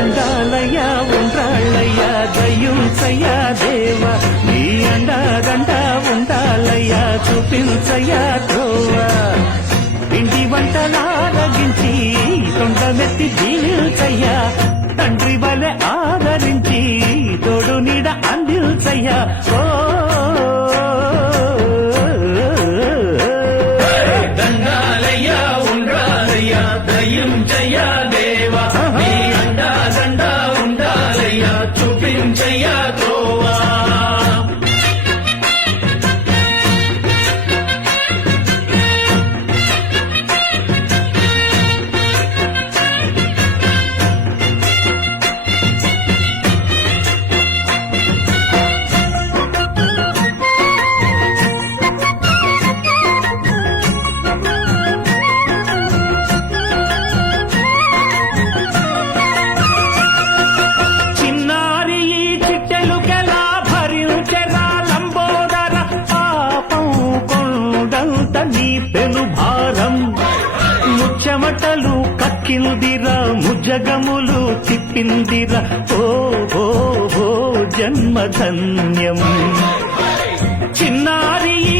దండాలయ్యా ఉండ్రాళ్ళయ్యా దయ్యుంచయ్యా దేవ నీ అండాదండ ఉండాలయ్యా చూపించయ్యా త్రోవ పిండి వంటలారగించి తొండమెత్తి దీనిల్చయ్యా తండ్రి వలె ఆదరించి తోడు నీడ అందిల్చయ్యా ఓ దండాలయ్యా ఉండ్రాలయ్యా దయ్యుంచయ్యా దేవ నీ అండాదండ ఉండాలయ్యా చూపించయ్యా త్రోవా చెమటలు కక్కిందిరా ముజగములు తిప్పిందిరా ఓ ఓ ఓ జన్మధన్యం చిన్నారి ఈ